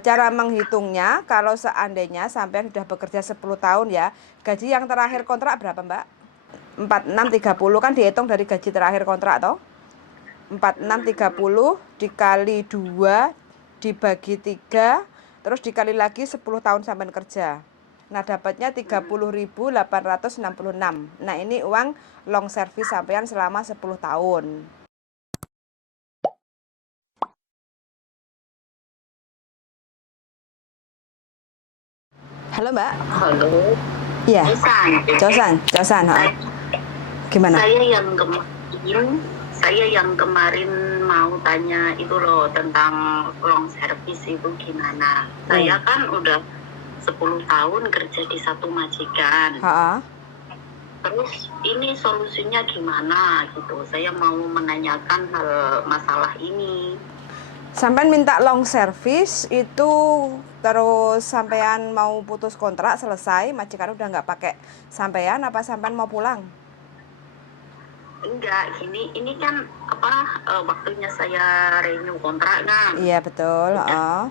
Cara menghitungnya, kalau seandainya sampai sudah bekerja 10 tahun ya, gaji yang terakhir kontrak berapa Mbak? 4630 kan dihitung dari gaji terakhir kontrak toh. 4630 dikali 2 dibagi 3 terus dikali lagi 10 tahun sampai kerja. Nah, dapatnya 30.866. Nah, ini uang long service sampean selama 10 tahun. Halo, Mbak. Halo, Iya. Josan. Josan, Josan, Saya, gimana? saya yang kemarin mau tanya itu loh tentang long service itu gimana. Saya kan udah 10 tahun kerja di satu majikan. Terus ini solusinya gimana gitu. Saya mau menanyakan hal masalah ini. Sampean minta long service itu terus sampean mau putus kontrak selesai, majikan udah nggak pakai sampean, apa sampean mau pulang? Enggak, ini kan waktunya saya renew kontrak kan. Iya betul. Udah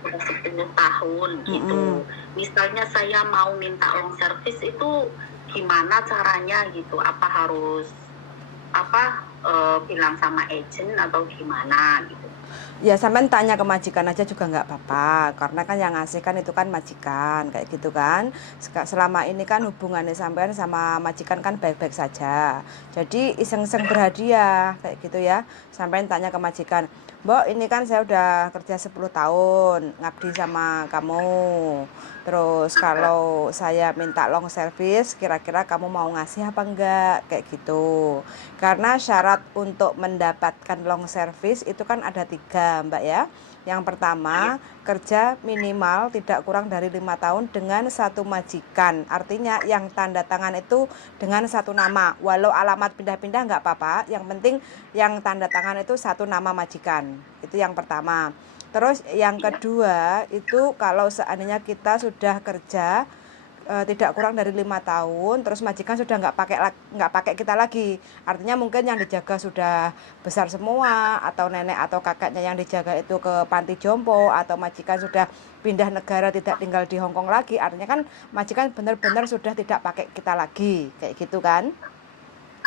10 tahun gitu. Misalnya saya mau minta long service itu gimana caranya gitu? Apa harus bilang sama agent atau gimana gitu? Ya sampean tanya ke majikan aja juga nggak apa-apa, karena kan yang ngasih kan itu kan majikan kayak gitu kan. Selama ini kan hubungannya sampean sama majikan kan baik-baik saja, jadi iseng-iseng berhadiah kayak gitu ya. Sampean tanya ke majikan, Mbok ini kan saya udah kerja 10 tahun ngabdi sama kamu, terus kalau saya minta long service kira-kira kamu mau ngasih apa enggak, kayak gitu. Karena syarat untuk mendapatkan long service itu kan ada 3 Mbak ya. Yang pertama, kerja minimal tidak kurang dari 5 tahun dengan satu majikan. Artinya yang tanda tangan itu dengan satu nama. Walau alamat pindah-pindah nggak apa-apa, yang penting yang tanda tangan itu satu nama majikan. Itu yang pertama. Terus yang kedua itu kalau seandainya kita sudah kerja tidak kurang dari 5 tahun, terus majikan sudah nggak pakai kita lagi, artinya mungkin yang dijaga sudah besar semua, atau nenek atau kakaknya yang dijaga itu ke panti jompo, atau majikan sudah pindah negara tidak tinggal di Hongkong lagi, artinya kan majikan benar-benar sudah tidak pakai kita lagi kayak gitu kan.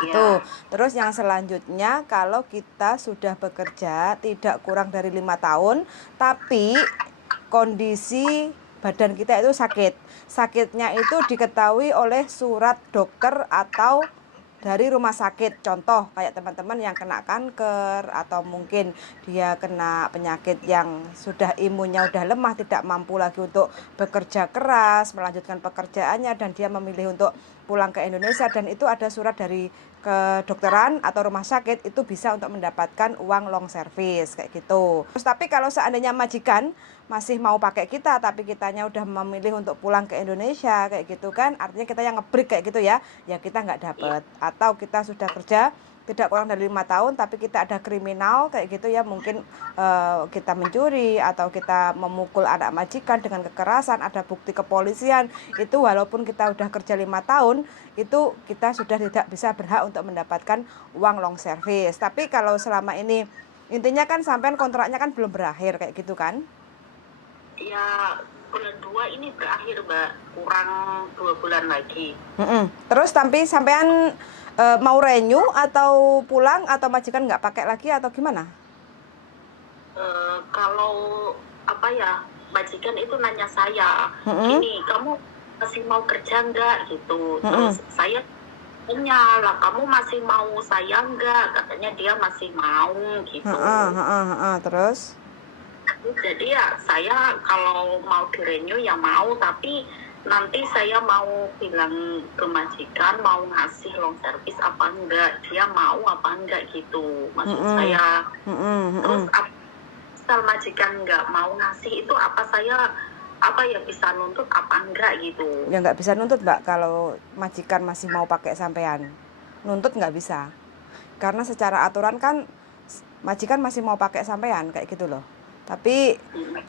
Itu terus yang selanjutnya, kalau kita sudah bekerja tidak kurang dari 5 tahun tapi kondisi badan kita itu sakitnya itu diketahui oleh surat dokter atau dari rumah sakit. Contoh kayak teman-teman yang kena kanker, atau mungkin dia kena penyakit yang sudah imunnya udah lemah, tidak mampu lagi untuk bekerja keras melanjutkan pekerjaannya, dan dia memilih untuk pulang ke Indonesia, dan itu ada surat dari kedokteran atau rumah sakit, itu bisa untuk mendapatkan uang long service kayak gitu. Terus tapi kalau seandainya majikan masih mau pakai kita tapi kitanya udah memilih untuk pulang ke Indonesia kayak gitu kan, artinya kita yang ngebreak kayak gitu ya kita nggak dapet. Atau kita sudah kerja tidak kurang dari 5 tahun tapi kita ada kriminal kayak gitu ya, mungkin kita mencuri atau kita memukul anak majikan dengan kekerasan, ada bukti kepolisian, itu walaupun kita udah kerja 5 tahun itu kita sudah tidak bisa berhak untuk mendapatkan uang long service. Tapi kalau selama ini intinya kan sampean kontraknya kan belum berakhir kayak gitu kan? Ya, bulan 2 ini berakhir Mbak, kurang 2 bulan lagi. Terus tapi sampean mau renew atau pulang, atau majikan nggak pakai lagi atau gimana? Kalau majikan itu nanya saya, ini kamu masih mau kerja nggak gitu. Terus saya tanya lah, kamu masih mau saya nggak? Katanya dia masih mau gitu. Terus? Jadi ya saya kalau mau di renew ya mau, tapi nanti saya mau bilang ke majikan mau ngasih long service apa enggak, dia mau apa enggak gitu maksud saya. Terus asal majikan enggak mau ngasih itu saya bisa nuntut apa enggak gitu? Ya nggak bisa nuntut Mbak, kalau majikan masih mau pakai sampean, nuntut nggak bisa, karena secara aturan kan majikan masih mau pakai sampean kayak gitu loh. Tapi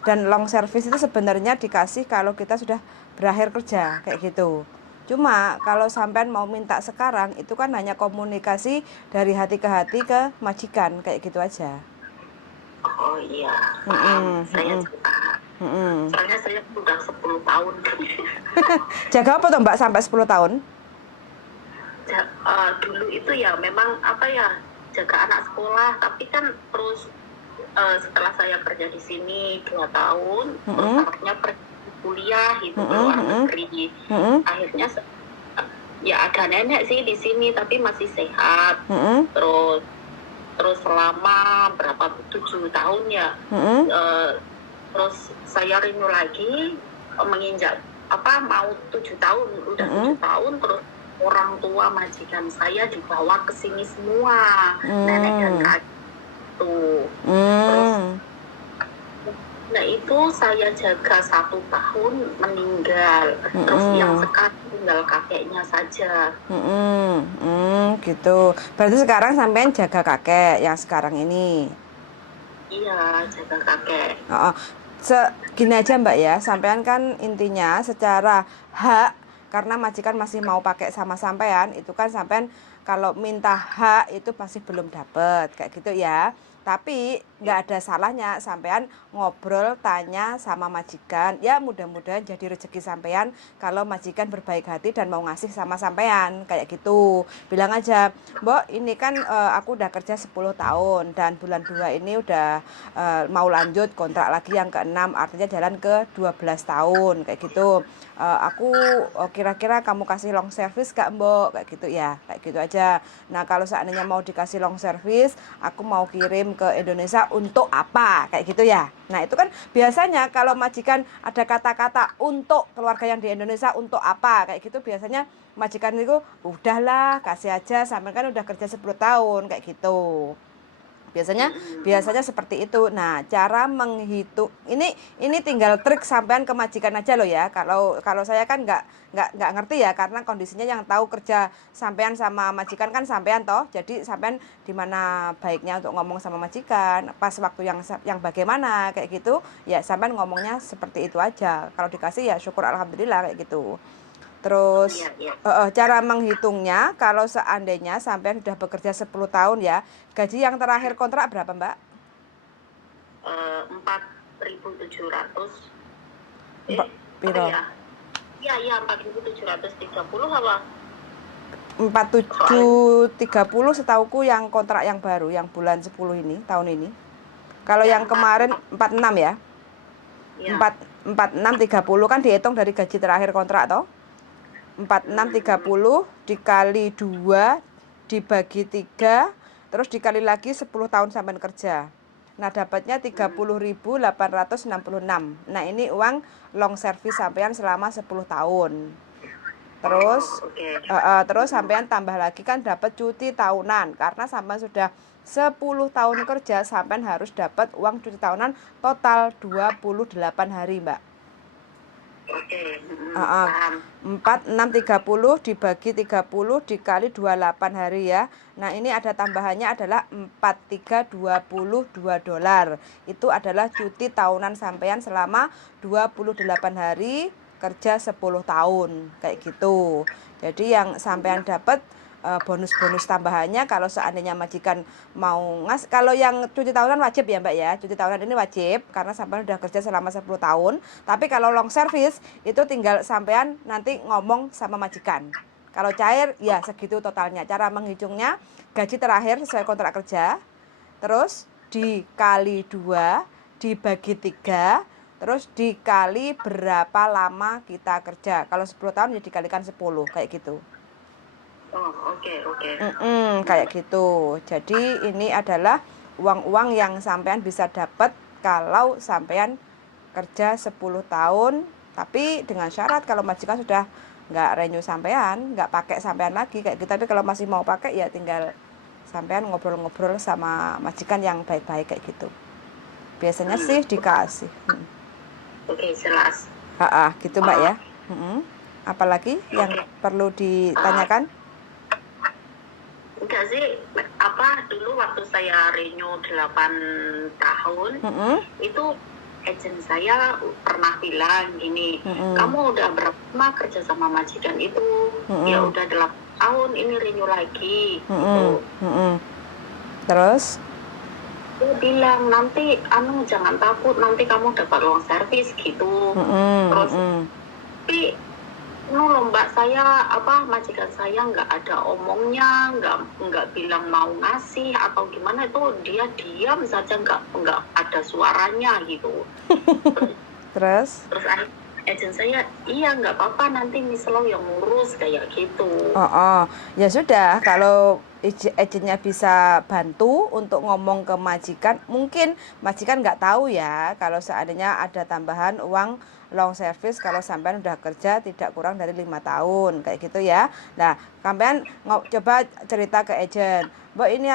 dan long service itu sebenarnya dikasih kalau kita sudah berakhir kerja kayak gitu. Cuma kalau sampean mau minta sekarang itu kan hanya komunikasi dari hati ke hati ke majikan kayak gitu aja. Oh iya, paham. Mm-mm, Saya mm-mm, juga. mm-mm. Soalnya saya sudah 10 tahun. Jaga apa tuh Mbak sampai 10 tahun? Dulu itu ya memang apa ya, jaga anak sekolah, tapi kan terus setelah saya kerja di sini 2 tahun, terus Mm-mm, anaknya pergi kuliah itu ke mm-mm, luar mm-mm, negeri. mm-mm, Akhirnya ya ada nenek sih di sini tapi masih sehat. mm-mm, Terus terus selama berapa 7 tahun ya. mm-mm, Eh, Terus saya renew lagi, menginjak apa mau 7 tahun, udah mm-mm, 7 tahun, terus orang tua majikan saya dibawa ke sini semua, nenek dan mm, kakek tuh. Terus mm. nah itu saya jaga 1 tahun meninggal. Terus yang Mm-mm, sekarang tinggal kakeknya saja. gitu. Berarti sekarang sampean jaga kakek yang sekarang ini. Iya, jaga kakek. Oh, gini aja Mbak ya, sampean kan intinya secara hak karena majikan masih mau pakai sama sampean, itu kan sampean kalau minta hak itu pasti belum dapet kayak gitu ya. Tapi nggak ada salahnya sampean ngobrol tanya sama majikan. Ya mudah-mudahan jadi rezeki sampean kalau majikan berbaik hati dan mau ngasih sama sampean kayak gitu. Bilang aja, "Mbok, ini kan aku udah kerja 10 tahun dan bulan 2 ini udah mau lanjut kontrak lagi yang ke-6, artinya jalan ke 12 tahun kayak gitu. Aku kira-kira kamu kasih long service gak Mbok, kayak gitu ya, kayak gitu aja. Nah kalau seandainya mau dikasih long service, aku mau kirim ke Indonesia untuk apa, kayak gitu ya. Nah itu kan biasanya kalau majikan ada kata-kata untuk keluarga yang di Indonesia untuk apa, kayak gitu biasanya majikan itu udahlah kasih aja, sampai kan udah kerja 10 tahun kayak gitu. Biasanya biasanya seperti itu. Nah, cara menghitung ini tinggal trik sampean ke majikan aja loh ya. Kalau saya kan nggak ngerti ya karena kondisinya yang tahu kerja sampean sama majikan kan sampean toh. Jadi sampean di mana baiknya untuk ngomong sama majikan, pas waktu yang bagaimana kayak gitu, ya sampean ngomongnya seperti itu aja. Kalau dikasih ya syukur alhamdulillah kayak gitu. Terus Iya, iya. cara menghitungnya kalau seandainya sampai sudah bekerja 10 tahun ya, gaji yang terakhir kontrak berapa, Mbak? 4.700. Mbak, Apa piro? ya? Iya, iya, 4.730 apa? 4730 setauku yang kontrak yang baru, yang bulan 10 ini, tahun ini. Kalau Ya, yang kemarin 46 ya. ya. 4630 kan dihitung dari gaji terakhir kontrak toh. 4630 dikali 2 dibagi 3 terus dikali lagi 10 tahun sampai kerja. Nah, dapatnya 30.866. Nah, ini uang long service sampean selama 10 tahun. Terus Oke. terus sampean tambah lagi kan dapat cuti tahunan karena sampean sudah 10 tahun kerja, sampean harus dapat uang cuti tahunan total 28 hari, Mbak. Oke. Uh, Paham. 4630 dibagi 30 dikali 28 hari ya. Nah, ini ada tambahannya adalah 4322 dolar. Itu adalah cuti tahunan sampean selama 28 hari kerja 10 tahun kayak gitu. Jadi yang sampean dapat bonus-bonus tambahannya kalau seandainya majikan mau kalau yang cuti tahunan wajib ya Mbak ya, cuti tahunan ini wajib karena sampean udah kerja selama 10 tahun. Tapi kalau long service itu tinggal sampean nanti ngomong sama majikan. Kalau cair ya segitu totalnya. Cara menghitungnya gaji terakhir sesuai kontrak kerja, terus dikali 2 dibagi 3, terus dikali berapa lama kita kerja. Kalau 10 tahun ya dikalikan 10 kayak gitu. Oh, oke. Kayak gitu. Jadi ini adalah uang-uang yang sampean bisa dapat kalau sampean kerja 10 tahun, tapi dengan syarat kalau majikan sudah nggak renew sampean, nggak pakai sampean lagi kayak gitu. Tapi kalau masih mau pakai ya tinggal sampean ngobrol-ngobrol sama majikan yang baik-baik kayak gitu. Biasanya sih dikasih. Oke, jelas. Gitu Mbak ya. Apalagi yang perlu ditanyakan? Enggak sih, apa dulu waktu saya renew 8 tahun, itu agent saya pernah bilang gini, kamu udah berapa lama kerja sama majikan itu? Ya udah 8 tahun, ini renew lagi. Gitu. Terus? dia bilang nanti jangan takut, nanti kamu dapat long service gitu. Terus tapi loh Mbak, saya majikan saya nggak ada omongnya, nggak bilang mau ngasih atau gimana, itu dia diam saja, nggak ada suaranya gitu. Terus agent saya, iya nggak apa-apa, nanti Miss Lau yang ngurus kayak gitu. Ya sudah, kalau agennya bisa bantu untuk ngomong ke majikan, mungkin majikan nggak tahu ya kalau seandainya ada tambahan uang long service kalau sampean udah kerja tidak kurang dari 5 tahun kayak gitu ya. Nah, sampean coba cerita ke agent, Mbak ini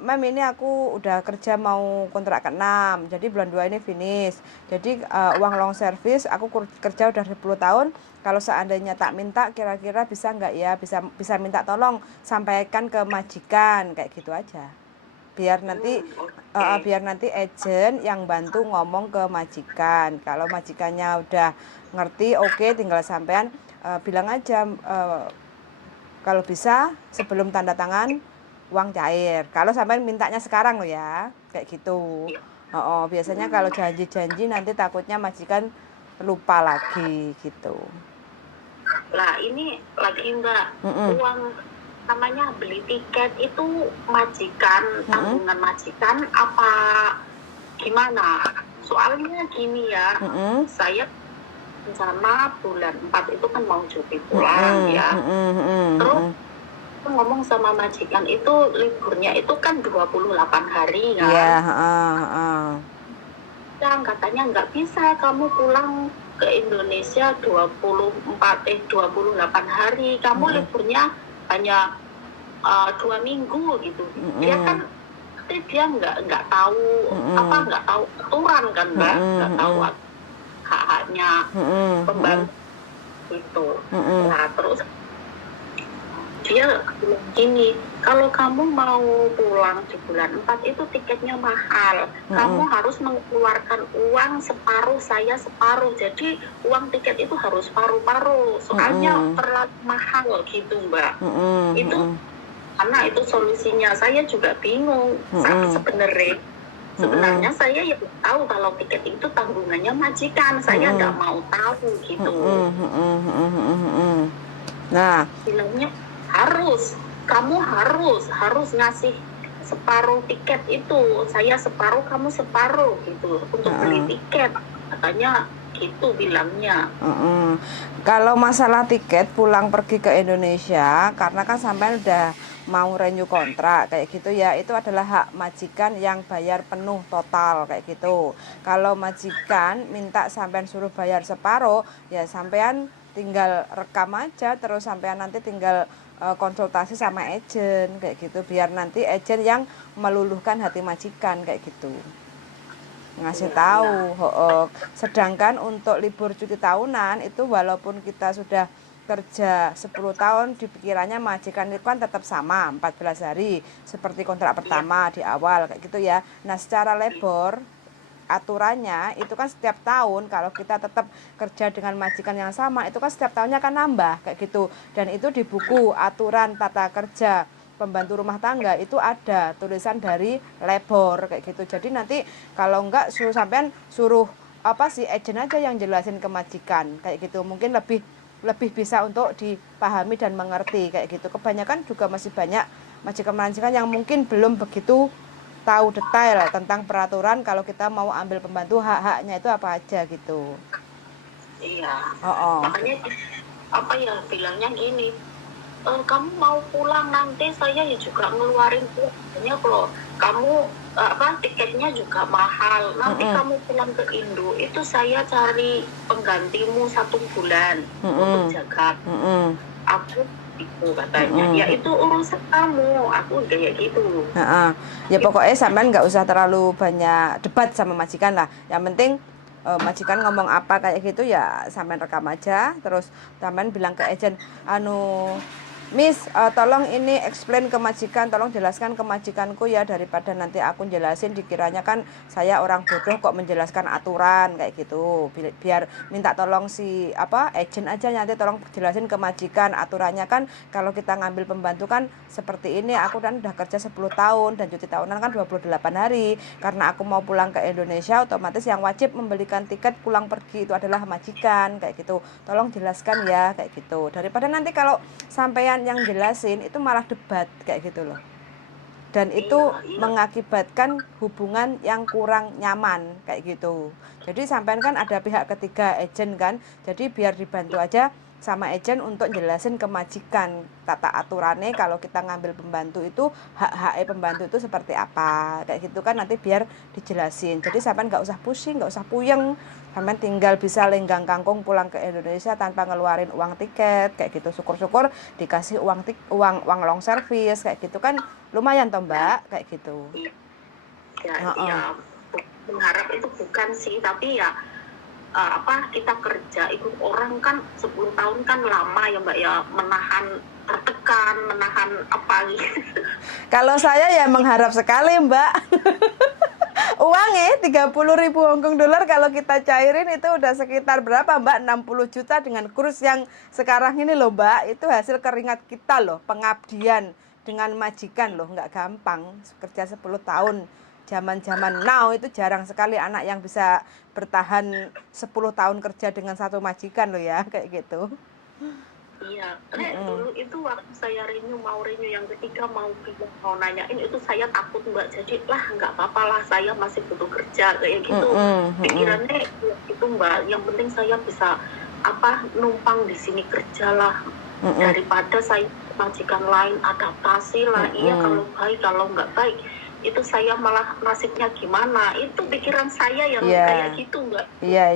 Mem, ini aku udah kerja mau kontrak ke-6, jadi bulan 2 ini finish. Jadi uang long service aku kerja udah 10 tahun, kalau seandainya tak minta kira-kira bisa nggak ya, bisa minta tolong sampaikan ke majikan kayak gitu aja. Biar nanti agent yang bantu ngomong ke majikan. Kalau majikannya udah ngerti, oke, tinggal sampean bilang aja kalau bisa sebelum tanda tangan uang cair. Kalau sampean mintanya sekarang loh ya, kayak gitu. Biasanya kalau janji-janji nanti takutnya majikan lupa lagi gitu. Lah ini lagi Mbak, uang namanya beli tiket itu majikan, tanggungan majikan apa gimana? Soalnya gini ya, saya rencana bulan 4 itu kan mau cuti pulang ya. Terus ngomong sama majikan itu liburnya itu kan 28 hari kan. Iya, Katanya nggak bisa kamu pulang ke Indonesia 28 hari, kamu liburnya hanya 2 minggu gitu. Dia kan dia nggak tahu nggak tahu aturan kan Mbak, nggak tahu hak-haknya pembantu itu. Nah terus dia bilang gini, kalau kamu mau pulang di bulan 4 itu tiketnya mahal, kamu harus mengeluarkan uang separuh, saya separuh, jadi uang tiket itu harus paruh-paruh, soalnya terlalu mahal gitu Mbak. Itu karena itu solusinya, saya juga bingung. Sebenarnya saya ya tahu kalau tiket itu tanggungannya majikan, saya nggak mau tahu gitu. Nah, bilangnya kamu harus ngasih separuh tiket itu, saya separuh kamu separuh gitu untuk beli tiket, katanya gitu bilangnya. Kalau masalah tiket pulang pergi ke Indonesia, karena kan sampai udah mau renew kontrak kayak gitu ya, itu adalah hak majikan yang bayar penuh total kayak gitu. Kalau majikan minta sampean suruh bayar separuh, ya sampean tinggal rekam aja, terus sampean nanti tinggal konsultasi sama agent kayak gitu, biar nanti agent yang meluluhkan hati majikan kayak gitu, ngasih tahu. Sedangkan untuk libur cuti tahunan itu walaupun kita sudah kerja 10 tahun, dipikirannya majikan itu kan tetap sama 14 hari seperti kontrak pertama di awal kayak gitu ya. Nah, secara labor aturannya itu kan setiap tahun kalau kita tetap kerja dengan majikan yang sama itu kan setiap tahunnya kan nambah kayak gitu, dan itu di buku aturan tata kerja pembantu rumah tangga itu ada tulisan dari labor kayak gitu. Jadi nanti kalau enggak suruh agent aja yang jelasin ke majikan kayak gitu, mungkin lebih bisa untuk dipahami dan mengerti kayak gitu. Kebanyakan juga masih banyak majikan-majikan yang mungkin belum begitu tahu detail tentang peraturan kalau kita mau ambil pembantu, hak-haknya itu apa aja gitu. Iya. Makanya bilangnya gini, kamu mau pulang nanti saya ya juga ngeluarin uangnya loh. Kamu tiketnya juga mahal. Nanti kamu pulang ke Indo itu saya cari penggantimu 1 bulan untuk jaga. Aku itu katanya, ya itu urusan kamu, aku kayak gitu. Ya pokoknya sampean nggak usah terlalu banyak debat sama majikan lah. Yang penting majikan ngomong apa kayak gitu ya sampean rekam aja, terus sampean bilang ke agent, Miss, tolong ini explain ke majikan, tolong jelaskan ke majikanku ya, daripada nanti aku jelasin dikiranya kan saya orang bodoh kok menjelaskan aturan kayak gitu. Biar minta tolong si agent aja nanti tolong jelasin ke majikan aturannya kan kalau kita ngambil pembantu kan seperti ini. Aku kan udah kerja 10 tahun dan cuti tahunan kan 28 hari. Karena aku mau pulang ke Indonesia, otomatis yang wajib membelikan tiket pulang pergi itu adalah majikan kayak gitu. Tolong jelaskan ya kayak gitu. Daripada nanti kalau sampean yang jelasin itu malah debat kayak gitu loh, dan itu mengakibatkan hubungan yang kurang nyaman kayak gitu. Jadi sampean kan ada pihak ketiga agent kan, jadi biar dibantu aja sama agent untuk jelasin ke majikan tata aturannya kalau kita ngambil pembantu itu hak-hak pembantu itu seperti apa kayak gitu kan, nanti biar dijelasin. Jadi sampean nggak usah pusing, nggak usah puyeng, sampean tinggal bisa lenggang kangkung pulang ke Indonesia tanpa ngeluarin uang tiket kayak gitu. Syukur-syukur dikasih uang long service kayak gitu kan, lumayan toh Mbak kayak gitu. Ya, mengharap itu bukan sih, tapi ya kita kerja ikut orang kan 10 tahun kan lama ya Mbak ya, menahan tertekan, menahan apa gitu. Kalau saya ya mengharap sekali Mbak. Uangnya 30.000 Hongkong dolar kalau kita cairin itu udah sekitar berapa Mbak? 60 juta dengan kurs yang sekarang ini loh Mbak. Itu hasil keringat kita loh, pengabdian dengan majikan loh, nggak gampang. Kerja 10 tahun. Zaman-zaman now itu jarang sekali anak yang bisa bertahan 10 tahun kerja dengan satu majikan loh ya, kayak gitu. Iya, dulu itu waktu saya mau renew yang ketiga mau nanyain itu saya takut Mbak, jadi nggak apa-apa lah, saya masih butuh kerja kayak gitu. Pikirannya itu Mbak, yang penting saya bisa numpang di sini kerja lah, daripada saya majikan lain adaptasi lah. Iya kalau baik, kalau nggak baik itu saya malah nasibnya gimana, itu pikiran saya yang kayak gitu Mbak. Iya.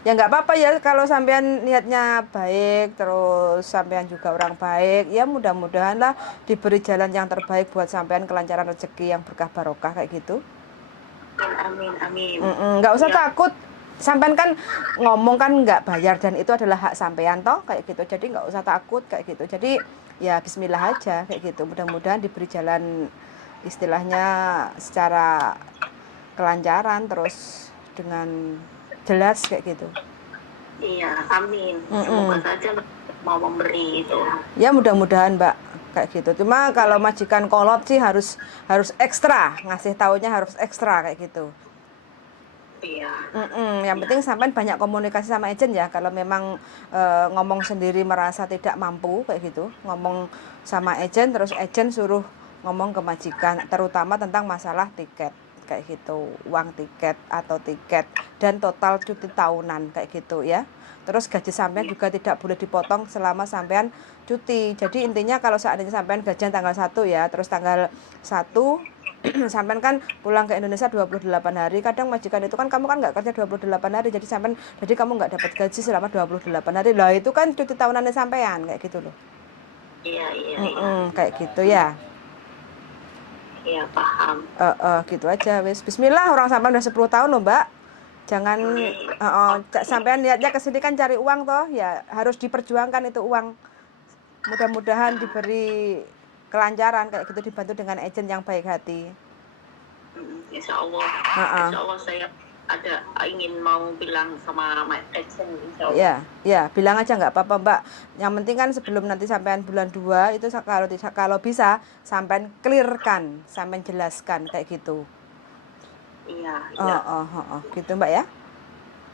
Ya nggak apa-apa ya kalau sampean niatnya baik, terus sampean juga orang baik, ya mudah-mudahan lah diberi jalan yang terbaik buat sampean, kelancaran rezeki yang berkah barokah kayak gitu. Amin. Nggak usah takut, sampean kan ngomong kan nggak bayar dan itu adalah hak sampean toh kayak gitu, jadi nggak usah takut kayak gitu. Jadi ya bismillah aja kayak gitu, mudah-mudahan diberi jalan istilahnya secara kelancaran terus dengan jelas kayak gitu. Iya, amin. Semoga saja mau memberi itu. Ya mudah-mudahan Mbak kayak gitu. Cuma kalau majikan kolot sih harus ekstra, ngasih taunya harus ekstra kayak gitu. Iya. Yang penting sampai banyak komunikasi sama agent ya. Kalau memang ngomong sendiri merasa tidak mampu kayak gitu, ngomong sama agent, terus agent suruh ngomong ke majikan, terutama tentang masalah tiket kayak gitu, uang tiket atau tiket dan total cuti tahunan kayak gitu ya. Terus gaji sampean juga tidak boleh dipotong selama sampean cuti. Jadi intinya kalau seandainya sampean gajian tanggal 1 ya, terus tanggal 1 sampean kan pulang ke Indonesia 28 hari. Kadang majikan itu kan kamu kan nggak kerja 28 hari, jadi kamu nggak dapat gaji selama 28 hari. Lah itu kan cuti tahunannya sampean kayak gitu loh. Iya. Kayak gitu ya. Iya, paham. Gitu aja wis. Bismillah, orang sampean udah 10 tahun loh, Mbak. Jangan sampean niatnya ke sini kan cari uang toh, ya harus diperjuangkan itu uang. Mudah-mudahan diberi kelancaran kayak gitu, dibantu dengan agent yang baik hati. Insya Allah. Insya Allah saya ingin mau bilang sama agent, insya Allah. Ya, bilang aja nggak apa-apa Mbak. Yang penting kan sebelum nanti sampean bulan 2 itu kalau bisa sampean clearkan, sampean jelaskan kayak gitu. Iya. Gitu Mbak ya.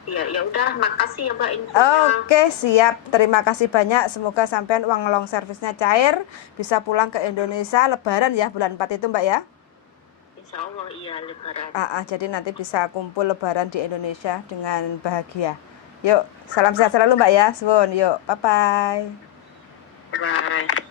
Iya, ya udah, makasih ya Mbak infonya. Oke, siap. Terima kasih banyak. Semoga sampean uang long service-nya cair, bisa pulang ke Indonesia lebaran ya bulan 4 itu Mbak ya. Insya Allah iya lebaran. Jadi nanti bisa kumpul lebaran di Indonesia dengan bahagia. Yuk, salam sehat selalu Mbak ya. Suwun, yuk. Bye-bye. Bye.